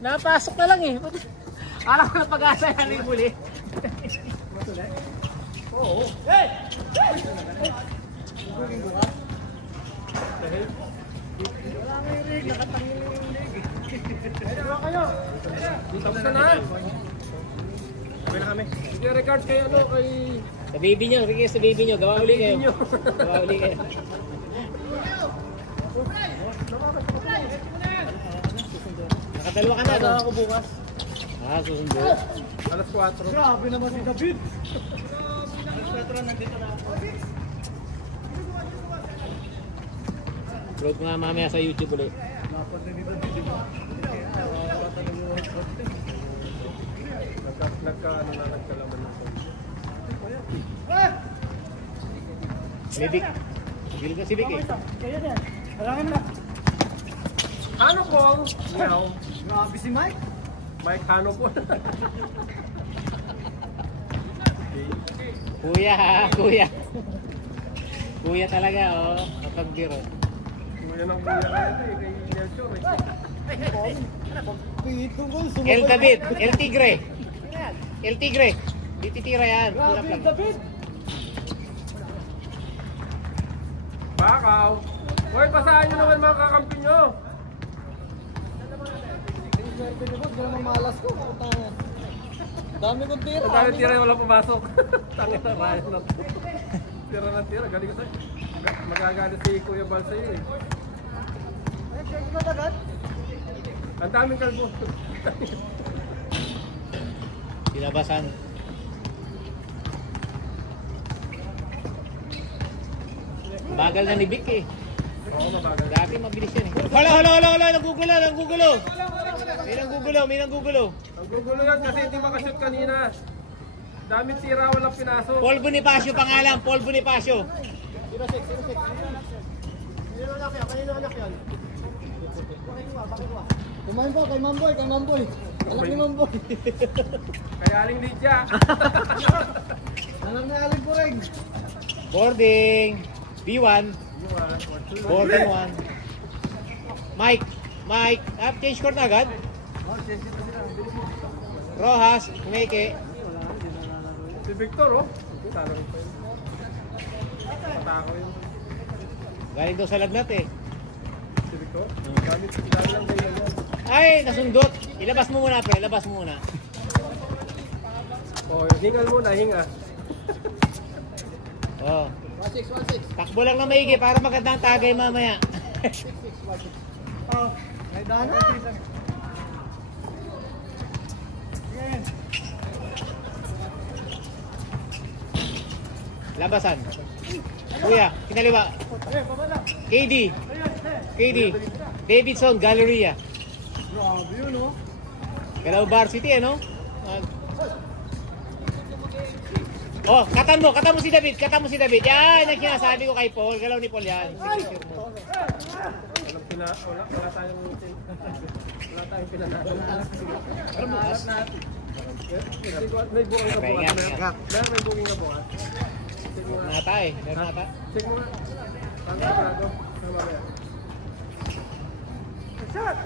Napasok na lang eh. Alam ko na pag-asa yan yung muli. Oo. Hey! Wala nga yung rig. Nakatangin yung rig. Dito kayo. Tapos na na. Okay na kami. Sige, record kayo kay... Sa baby nyo. Request sa baby nyo. Gawa uli kayo. Gawa uli kayo. Nakadalawa ka na. Nakadalawa ako bukas. Susundo. Alas 4. Grabe naman si David. Alas 4 nandito na. Upload ko nga mamaya sa YouTube ulit. Dapat na dito video. Nagkalaman ng phone. Sibik. Gil ka Sibik eh. Kaya din. Halangan na. Ano po? Meow. Grabe si Mike. Mike Hano po. Kuya ha, kuya. Kuya talaga oh, kapag biro. Kuya ng kuya kaya ito eh, kay Nelson eh. El David, El Tigre. El Tigre. Di titira yan. Grabe El David. Bakaw. Hoy, basahin nyo naman mga kakampi nyo. Malas ko. Dami kong tira. Dami tira yung walang pumasok. Tangin na bayan na to. Tira na tira. Galing ko sa'yo. Magagalit si Kuya Bal sa'yo eh. Ay, check mo agad. Ang daming kalbo. Sinabasan. Bagal na ni Vic eh. Oo, mabagal. Dati mabilis yan eh. Hala, nanggugulo. May nanggugulo. Nanggugulo yan kasi hindi makashoot kanina. Daming tira, walang pinasok. Paul Bonifacio pangalan, Paul Bonifacio. 06. Kanino anak yan? Kumain po, kay Mamboy. Anak ni Mamboy. Kay Aling Lydia. Anak ni Aling Pureng. Boarding. B1. Boarding 1. Mike. Change court na agad? Rojas, Kumeke. Si Victor oh. Patako yun. Galing daw sa lagnat eh. Si Victor? Galing lang kayo yan. Ay, nasundot. Ilabas mo muna pre, ilabas mo muna. Oh, hingal muna, hinga. Oh. 16. Takbo lang na maigi para magandang tagay mamaya. Oh, may dana. Labasan. Kuya, kinaliwa. KD. Davidson Galleria. Grabe yun, no? Galaw Varsity, ano? Oh, katan mo si David. Yan, yung sinasabi ko kay Paul. Galaw ni Paul yan. Wala tayong pinanalo. Pero bukas natin. May booking na bukas. May booking na bukas. Meron nata. Check mo nga. Pangkarado. Shot!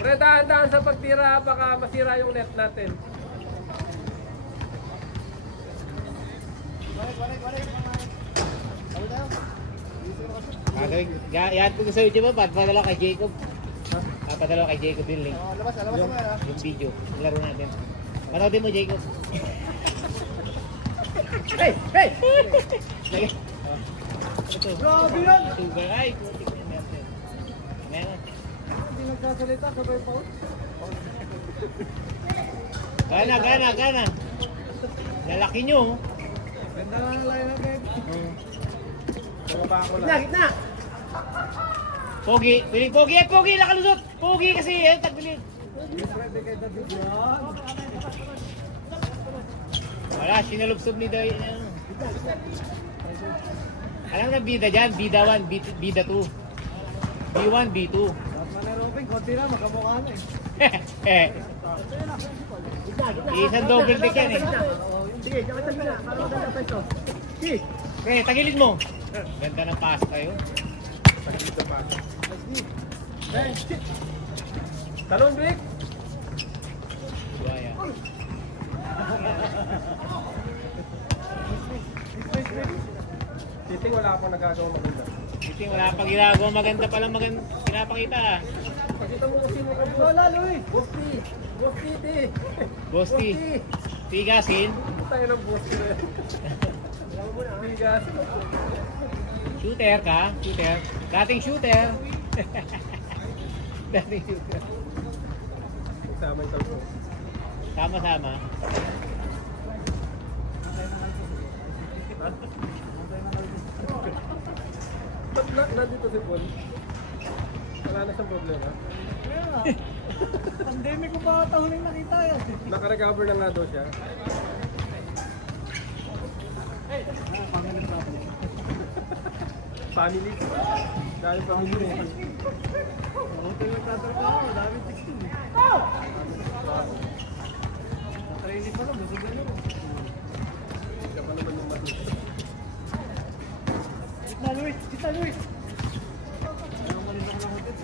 Pre, dahan-dahan sa pagtira, baka masira yung net natin. Yan ko sa YouTube pa, padala kay Jacob. Padala kay Jacob yung link. Yung video, laro natin. Panoodin mo Jacob. Hey! Grabe yan! Ay, hindi nagsasalita, sabay pa out. Gana. Lalaki nyo. Ganda lang ang line agad. Gitna! Pogi! Piling Pogi! Pogi! Nakalusot! Pogi kasi! Tagbilid! Wala, sinalubsob ni Day. Alam na bida dyan, bida 1, bida 2. B1, B2. Konti na, makamukha na eh. Isang double deck yan eh. Sige, jakatan mo na. Para maganda pa ito. Sige. Tagilid mo. Ganda ng pass tayo. Tagilid ng pass. Talon, Vic! Buhaya. Titing, wala akong nagagawa maganda. Titing, wala pang ginagawa. Maganda palang pinapakita. Pakita mo kung sino ka po. Wala, Luis! Boss T! Boss T, T! Boss T. Tigasin. Tayo ng boss T. Tigasin. Shooter ka? Shooter? Dating shooter. Dating shooter. Sama yung talpo. Sama-sama. Ba't nandito si Paul? Wala na siyang problema. Pandemic ko pa ata huling nakita yan. Naka-recover na nga daw siya. Family. Dahil family. Hotel na tatrabaho, dami 16 eh. Natraining pa lang, busog na yun. Ika pa naman yung matuto. Kita Luis! Kita Luis! Ayaw malis ako ng hotel.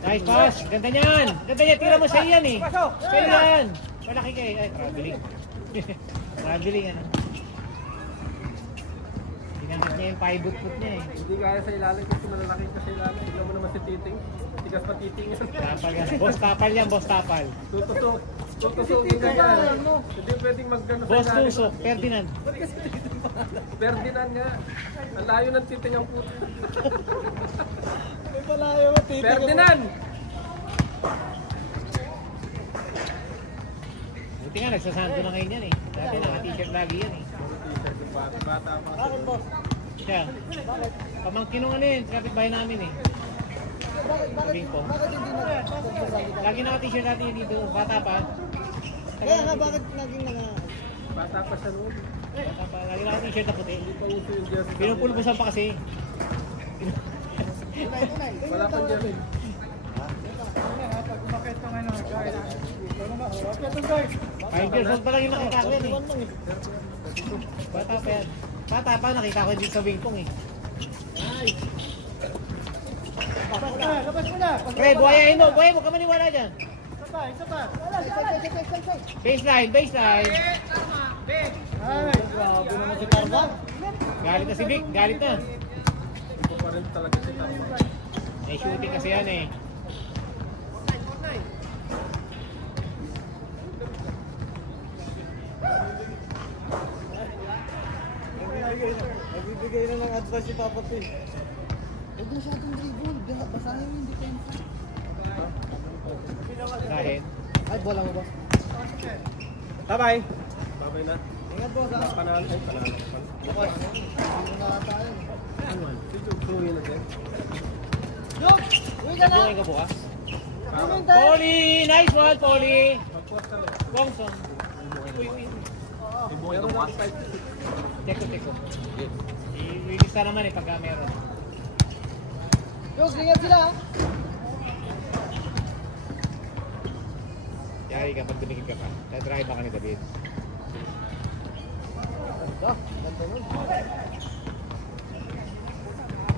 Nice pass. Ganda niyan. Ganda niyan. Tira mo sa iyan eh. Sa iyan. Malaki kayo. Ay, traveling. Traveling ano. Ginamit niya yung pie-boot-boot niya eh. Hindi kaya sa ilalim kasi malalaki ka sa ilalim. Tignan mo naman si Titing. Tigas pa Titing yan. Tapal yan. Boss tapal yan. Boss tapal. Tutusok. Tutusokin ka yan. Hindi pwedeng mag-gano sa Boss ilalim. tusok. Ferdinand. Ferdinand nga. Ang layo ng Titing ang puto. May palayo mo, titig. Ferdinand! Buti nga nagsasanto na ngayon yan eh. Dati naka-t-shirt lagi yan eh. T-shirt yung bata pa. Bakit boss? Siya. Pamangkin nung ano yun. Kapitbahay namin eh. Sabihin ko. Bakit hindi na? Lagi naka-t-shirt natin yun dito. Bata pa. Kaya nga, bakit naging Bata pa siya noon. Bata pa. Lagi naka-t-shirt na puti. Hindi pa uso yung jersey. Pinupulbusan pa kasi. tunay? Wala pang jersey. Pag umakit ka ngayon ng guys. Ano ba? Umakit ang guys. 5 years old pa lang yung nakita ko yan eh. Bata pa yan. Bata pa, nakita ko dito sa wingkong eh. Labas mo na! Pre, buhayahin mo. Buhayahin mo. Ka maniwala dyan. Isa pa! Baseline, baseline. Ay, grabe naman si Carva. Galit na si Vic. Galit na. Ito pa rin talaga si Tama. May shooting kasi yan eh. Nagbibigay na ng advice si Papa P. Huwag masyadong dribble. Basahin yung depensa. Dahil. Ay, bola mo ba? Tabay! Babay na. Ingat boss ha. Panalo. Ay, panalo. Bukas. Hindi na tayo. Tuloy na din. Yok! Uwi ka na! Buhay ka bukas. Uwi tayo! Poli! Nice one, Poli! Magpuas ka lang. Gongson. Ibuhay ka bukas. Teko, teko. I-release na naman eh pagka meron. Yok, ingat sila ha! Yari ka pag dumikit ka pa. Na-drive ka ni David. Ganda nun.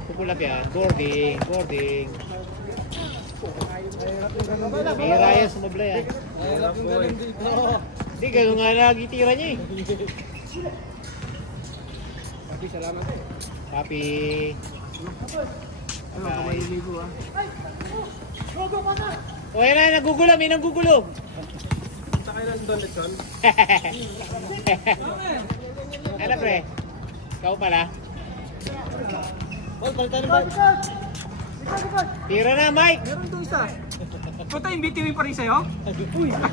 Pupulap yan. Boarding, boarding. Mahirap yung ganun dito. Bihira yan, sumabla yan. Mahirap yung ganun dito. Hindi, gano'n nga lagi tira niya eh. Papi, salamat eh. Papi. Ano, kamaliligo ah. O yan na, nagugulo. May nanggugulo. Punta kayo lang doon, Lechon. Ano pre? Ikaw pala. Ball, balitan mo. Tira na, Mike. Meron doon isa. Puta, yung BTV pa rin sa'yo? Uy! Ha?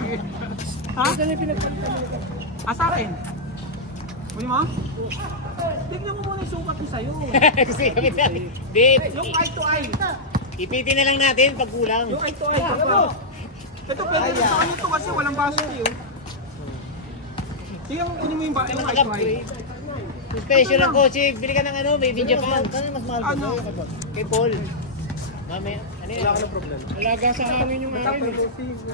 Ah, sa akin? Kunin mo? Tignan mo muna yung sukat ko sa'yo. Kasi kami na. Dip. Yung eye to eye. Ipitin na lang natin pag kulang. Yung eye to eye. Ito, pwede sa kanya ito kasi walang baso niyo. Tingnan mo, kunin mo yung eye to eye. Upgrade. Suspension ng kotse. Bili ka ng ano, made in Japan. Kano mas mahal Ano? ba? Kay Paul. Mami, ano yun? Wala ka ng problema. Alaga sa hangin yung akin.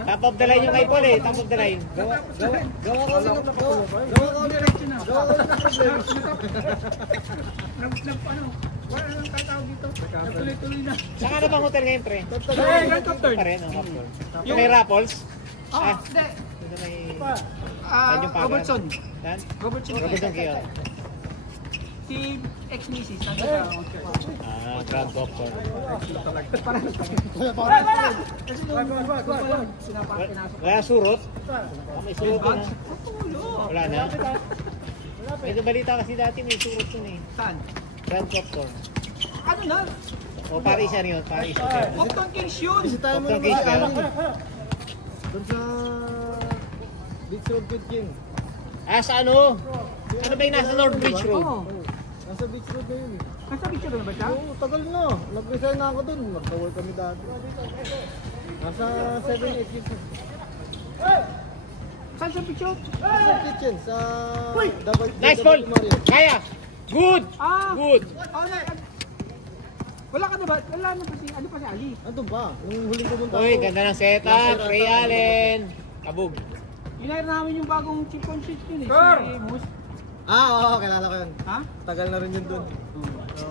Top of the line yung kay Paul eh. Top of the line. Gawa ko ulit ng problema. Wala nang tatawag dito. Tuloy-tuloy na. Saan ka na bang hotel ngayon, pre? Top third. Pa rin, top third. May Raffles? Ah, hindi. Dito may... Ah, Saan yung pagan? Robertson. Saan? Robertson. Robertson Kiyo. Si ex-Mrs. Crab popcorn. Wala surot? May surot na. Wala na? May balita kasi dati may surot yun eh. Saan? Crab popcorn. Ano na? O Paris yan yun, Paris hotel. Octon Kings yun. Bisitahin mo Octon naman Kings si ba yun? Doon sa Beach Road Good King. Ah, sa ano? Ano ba yung nasa North Bridge Road? Oo. Nasa Beach Road na yun eh. Nasa picture na ba siya? Oo, tagal na. Nag-resign na ako doon. Nag-tawal kami dati. Nasa 7-8 years na. Saan sa picture? Sa kitchen, sa... Nice ball! Kaya! Good! Ah! Good! Oh, wala ka na ba? Wala na pa si... Ano pa si Ali? Andun pa. Nung huling pumunta Uy, ganda ng setup. Ray Allen. Kabog. Inayar namin yung bagong chip on sheet yun eh. Si Moose. Oo, kilala ko yun. Ha? Tagal na rin yun doon.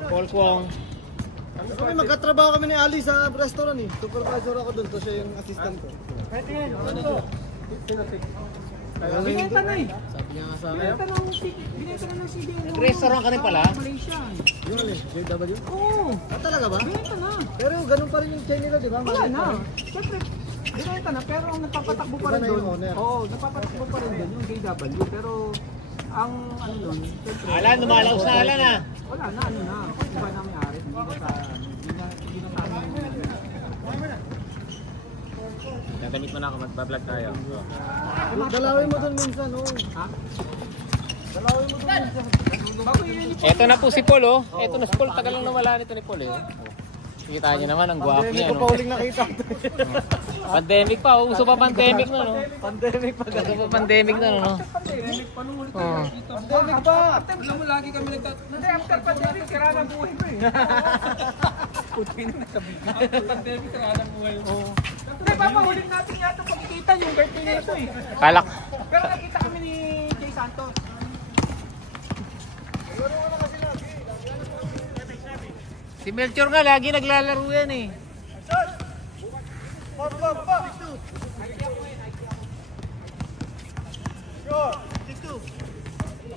Paul Kwong. Kami magkatrabaho kami ni Ali sa restaurant eh. Supervisor ako doon, to siya yung assistant ko. Binenta na eh. Sabi niya nga sa akin. Binenta na ng CDO. Restaurant ka rin pala? Malaysia. Yung alin, JW? Oo. Ah, talaga ba? Binenta na. Pero ganun pa rin yung chain nila, di ba? Wala na. Siyempre, binenta na pero ang nagpapatakbo pa Iba rin na yung doon. owner. Oo, nagpapatakbo pa rin doon yung JW. Pero ang ano doon, siyempre. Alan, lumalaos na Alan ah. Wala na, ano na. Iba na may ari. Hindi na sa amin. Dadamit mo na ako, magbablog tayo. Dalawin mo doon minsan, oh. Ha? Dalawin mo doon minsan. Bago yun yung Eto na po si Paul oh. Eto na si Paul, tagal lang nawala nito ni Paul eh. Kita niyo naman, ang gwapo Hindi niya ko pa no. huling nakita. Pandemic pa, uso pa pandemic na no. Pandemic pa. Uso pa pandemic na no. pandemic pa nung ulit Oo. dito. Pandemic pa! Alam mo, lagi kami Hindi, after pandemic, sira na buhay ko eh. Putin na sabi ko. After pandemic, sira na buhay ko. Hindi, papahuling natin yata pagkikita yung birthday nito eh. Kalak. Pero nakita kami ni Jay Santos. Si Melchor nga, lagi naglalaro yan eh.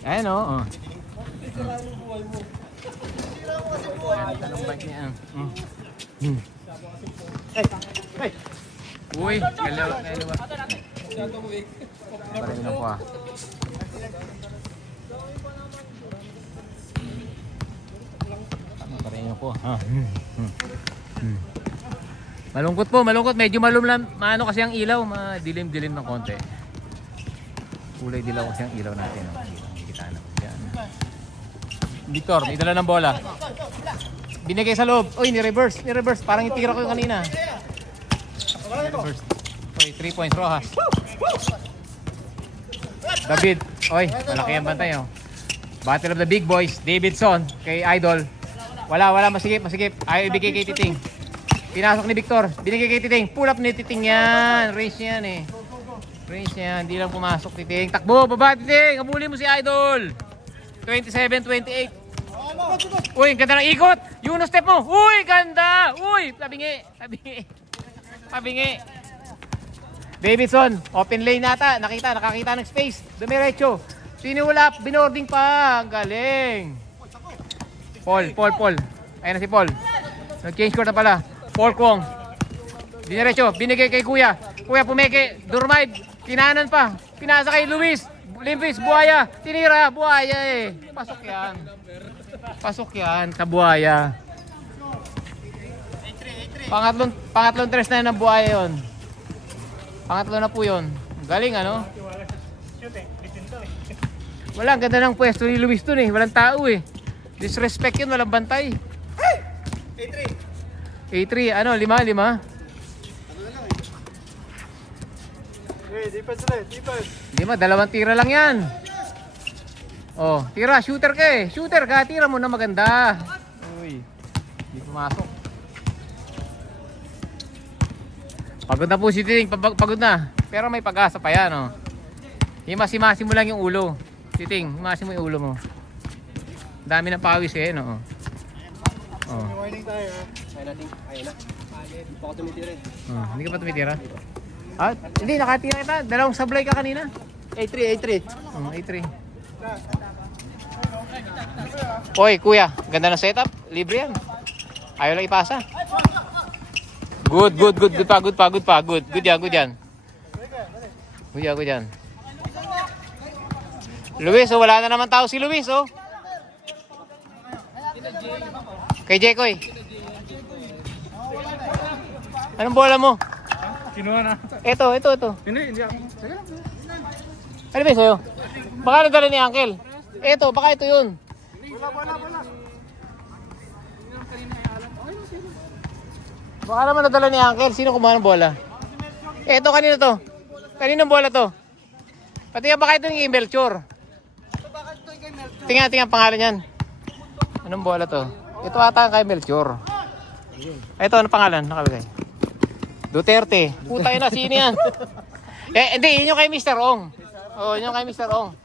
Ayan o. Oh. Tanong ba niya? Uy, kalawa. Parang lang ko ah. Parang ko ah. Malungkot po, malungkot. Medyo malumlam. Maano kasi ang ilaw, madilim-dilim ng konti. Kulay dilaw kasi ang ilaw natin. Oh. Kita na. Yan. Victor, may dala ng bola. Binigay sa loob. Uy, ni-reverse. Ni-reverse. Parang itira ko yung kanina. Ni-reverse. Uy, 3 points, Rojas. David. Uy, malaki ang bantay. Oh. Battle of the Big Boys. Davidson kay Idol. Wala, masigip. Ayaw ibigay kay Titing. Pinasok ni Victor. Binigay kay Titing. Pull up ni Titing yan. Race yan eh. Race yan. Hindi lang pumasok Titing. Takbo, baba Titing. Habulin mo si Idol. 27-28. Uy, ganda ng ikot. Yun ang step mo. Uy, ganda. Uy, Pabingi. Davidson, open lane nata. Nakakita ng space. Dumiretso. Sinulap, binording pa. Ang galing. Paul. Ayan na si Paul. Nag-change court na pala. Paul Kwong. Diniretso, binigay kay Kuya. Kuya pumeke, Durmaid. Kinanan pa. Pinasa kay Luis. Limpis, Buhaya. Tinira, Buhaya eh. Pasok yan sa Buhaya. Pangatlong tres na yun ng Buhaya yun. Pangatlo na po yun. Galing ano? Wala, ang ganda ng pwesto ni Luis dun eh. Walang tao eh. Disrespect yun, walang bantay. A3, ano, 5? Defense. 5, dalawang tira lang yan. Oh, tira, shooter ka eh. Shooter ka, tira mo na maganda. Uy, hindi pumasok. Pagod na po si Titing, pagod na. Pero may pag-asa pa yan, oh. Himasi-masi mo lang yung ulo. Titing, himasi mo yung ulo mo. Dami ng pawis eh, no? Oh. May warning tayo ha. Ayun na. Hindi pa ako tumitira eh. Oh, hindi ka pa tumitira? Ah, hindi, nakatira kita. Dalawang sablay ka kanina. A3. Oh, A3. Oy, kuya, ganda ng setup. Libre yan. Ayaw lang ipasa. Good pa. Good yan. Luis, oh, wala na naman tao si Luis, oh. Kay Jekoy. Anong bola mo? Kinuha na. Ito. Hindi ako. Ano ba sa'yo? Baka nadala ni Uncle. Ito, baka ito yun. Wala. Baka naman nadala ni Uncle. Sino kumuha ng bola? Ito, kanino to? Kaninong bola to? Pati baka ito yung Melchor. Tingnan pangalan yan. Anong bola to? Ito ata kay Melchor. Ito, ano pangalan? Nakalagay. Duterte. Puta yun na, sino yan? Hindi, yun yung kay Mr. Ong. Oo, yun yung kay Mr. Ong.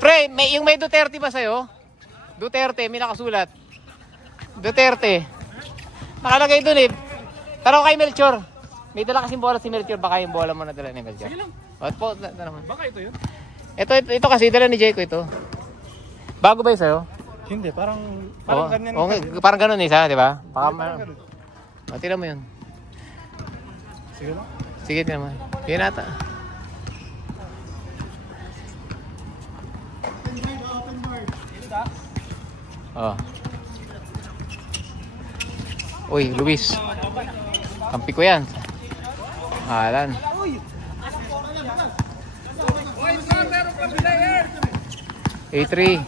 Pre, yung may Duterte ba sa'yo? Duterte, may nakasulat. Duterte. Nakalagay dun eh. Tara kay Melchor. May dala kasing bola si Melchor. Baka yung bola mo na dala ni Melchor. Sige lang. Baka ito yun? Ito kasi, dala ni Jayco ito. Bago ba yun sa'yo? Hindi, parang ganyan. Parang ganun isa, di ba? Baka tira mo yun. Sige lang. Sige naman. Yan ata. Oh. Uy, Luis. Kampi ko yan. Alan. A3.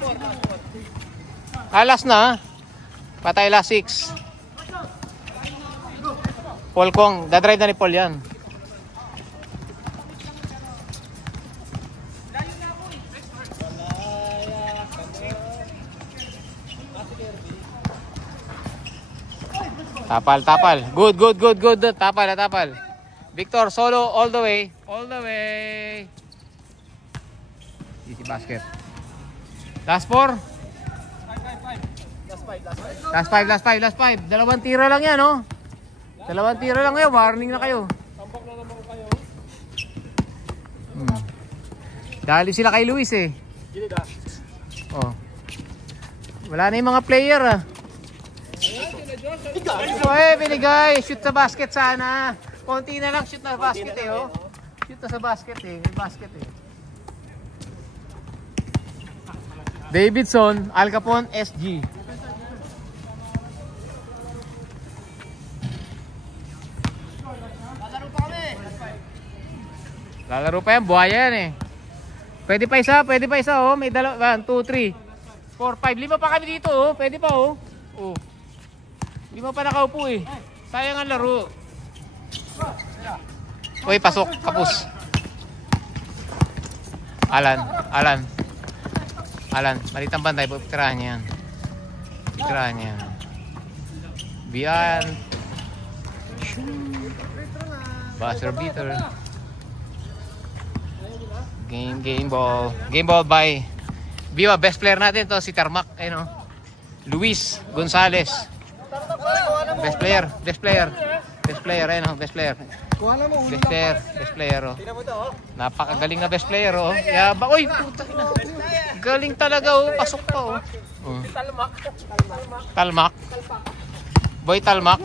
Last na. Patay last 6. Paul Kong. Dadrive na ni Paul yan. Tapal. Good. Tapal. Victor, solo all the way. Easy basket. Last 4. Last 5. Dalawang tira lang yan, oh. Dalawang tira lang ngayon. Warning na kayo. Tambak na naman kayo. Dali sila kay Luis, eh. Gilid ah. Oh. Wala na yung mga player, ah. Binigay. Shoot sa basket sana. Konti na lang shoot na basket, eh, oh. Shoot na sa basket, eh. May basket, eh. Davidson, Al Capone, SG. Lalaro pa yan, buhaya yan, eh. Pwede pa isa, oh. May 1, 2, 3, 4, 5. 5 pa kami dito, oh. Pwede pa, oh. Oh. 5 pa nakaupo, eh. Sayang ang laro. Uy, pasok. Kapus. Alan. Malitang bantay. Pagtirahan niya yan. Bian. Buzzer beater. Game ball. Game ball by Biwa. Best player natin to si Tarmac. Ayun, oh. Luis Gonzalez. Best player. Ayun, oh. Best player. Best player, oh. Napakagaling na best player, oh. Yaba. Uy, puta na. Galing talaga, oh. Pasok pa, oh. Talmak. Boy Talmak.